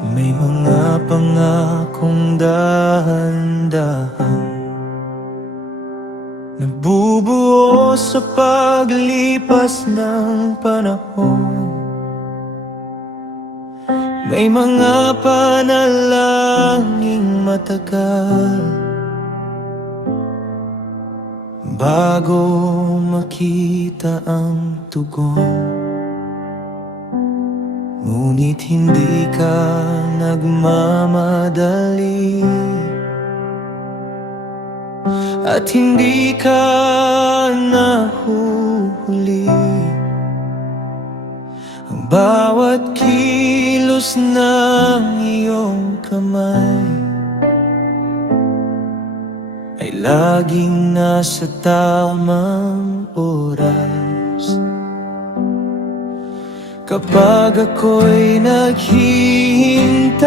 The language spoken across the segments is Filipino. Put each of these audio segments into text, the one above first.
May mga pangakong dahan-dahan nabubuo sa paglipas ng panahon. May mga panalangin matagal bago makita ang tugon. Ngunit hindi ka nagmamadali at hindi ka nahuhuli. Ang bawat kilos ng iyong kamay ay laging nasa tamang oras. Kapag ako'y naghihintay,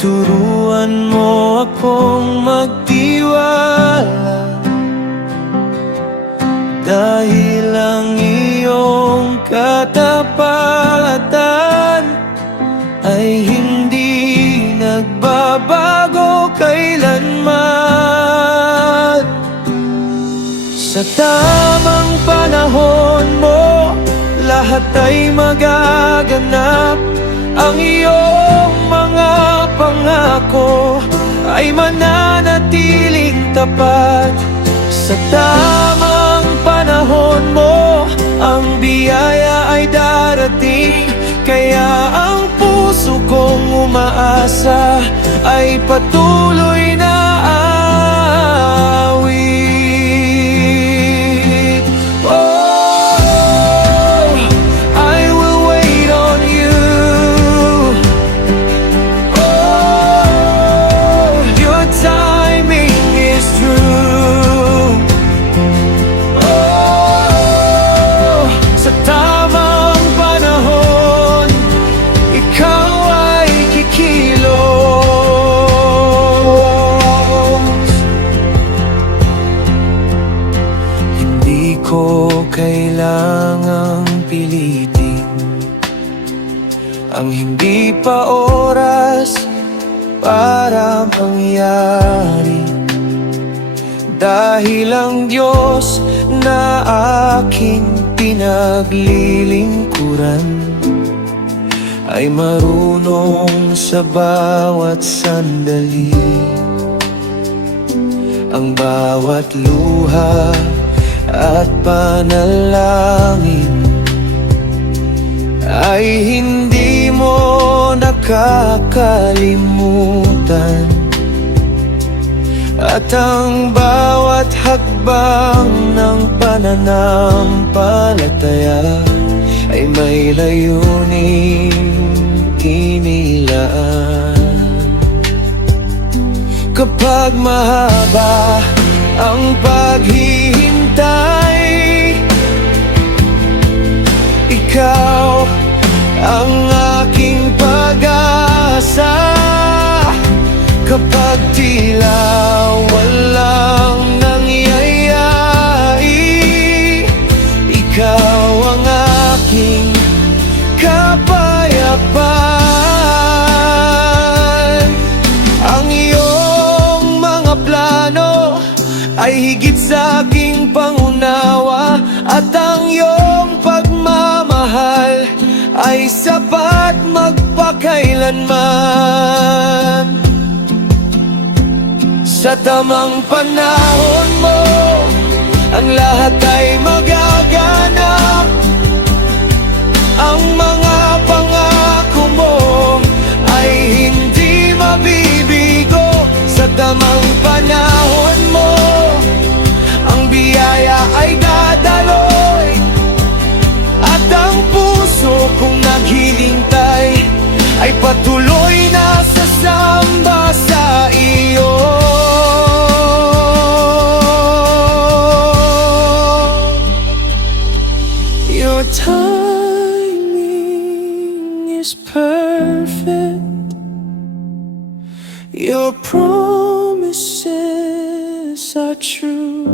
turuan mo akong magtiwala, dahil ang iyong katapatan ay hindi nagbabago kailanman. Sa tamang panahon mo, lahat ay magaganap. Ang iyong mga pangako ay mananatiling tapat. Sa tamang panahon mo, ang biyaya ay darating. Kaya ang puso kong umaasa ay patuloy na awit. Kailangang pilitin ang hindi pa oras para mangyari, dahil ang Diyos na aking pinaglilingkuran ay marunong sa bawat sandali. Ang bawat luha at panalangin ay hindi mo nakakalimutan, at ang bawat hakbang ng pananampalataya ay may layuning inilaan. Kapag mahaba ang paghihintay, ikaw ang aking pag-asa. Kapag tila walang nangyayari, ikaw ang aking kapayapaan. Ang iyong mga plano ay higit sa aking pangunawa, at ang iyong pagmamahal ay sapat magpakailanman. Sa tamang panahon mo, ang lahat ay magaganap. Ang mga pangako mo ay hindi mabibigo. Sa tamang panahon mo, ang biyaya ay dadaloy, at ang puso kong naghihintay ay patuloy na sasamba sa iyo. Your timing is perfect. Your promises are true.